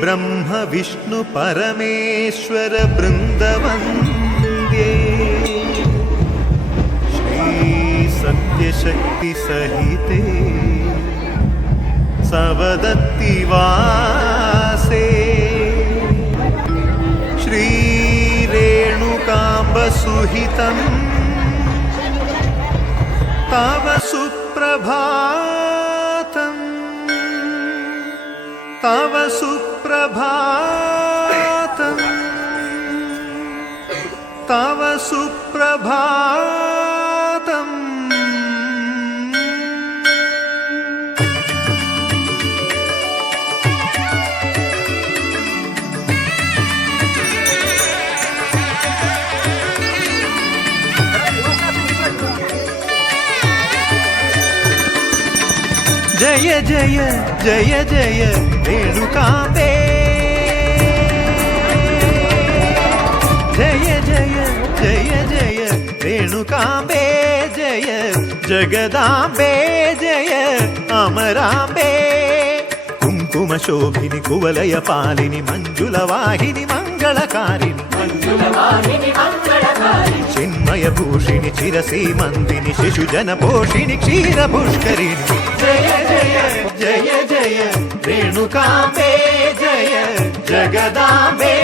ब्रह्मविष्णुपरमेश्वर श्रीसत्यशक्तिसहिते सवदत्ति वासे। श्रीरेणुकाम्बसुहितं तव सुप्रभा तव सुप्रभातम्। तव सुप्रभा ജയ ജയ ജയ ജയ വേണുകാവേ ജയ ജയ ജയ ജയ വേണുകാമ്പേ ജയ ജഗദാംബേ. ജയ അമരാമ്പേ కుమశోభిని కువలయ పాలిని మంజుల వాహిని మంగళకారిణి. చిన్మయ భూషిణి చిరసీమందిని శిశుజన పోషిణి క్షీర పుష్కరిణి. జయ జయ రేణుకాంబే జయ జగదాంబే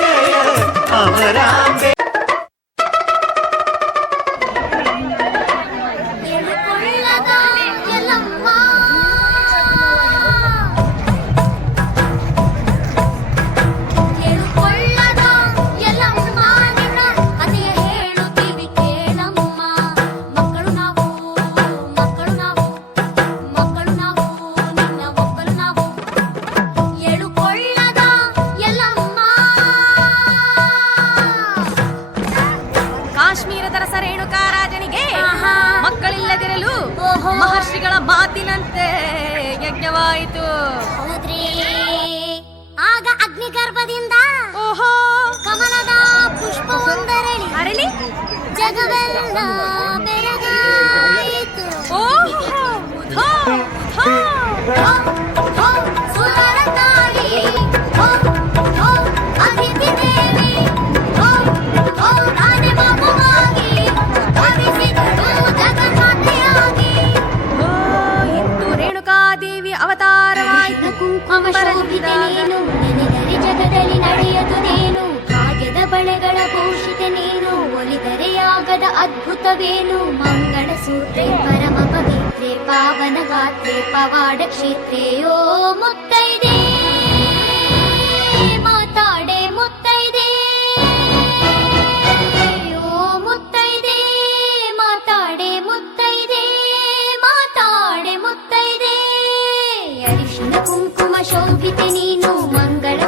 జయ అమరాంబే ಮಹರ್ಷಿಗಳ ಮಾತಿನಂತೆ ಯಜ್ಞವಾಯಿತು. ಹೌದ್ರಿ. ಆಗ ಅಗ್ನಿಗರ್ಭದಿಂದ ಓಹೋ. ಕಮಲದ ಪುಷ್ಪವೊಂದರಳಿ ಅರಳಿ. ಜಗವೆಲ್ಲ ನೀನು ನೆನೆದರೆ ಜಗದಲ್ಲಿ ನಡೆಯದುದೇನು ಕಾಗೆದ ಬಳೆಗಳ ಪೋಷಿತ ನೀನು. ಒಲಿದರೆಯಾಗದ ಅದ್ಭುತವೇನು? ಮಂಗಳ ಸೂತ್ರೆ ಪರಮ ಪವಿತ್ರೆ, ಪಾವನ ಗಾತ್ರೆ, ಪವಾಡ ಕ್ಷೇತ್ರೆಯೋ ಮುಕ್ತ అరిషిన కుంకుమ శోభితి నీను మంగళ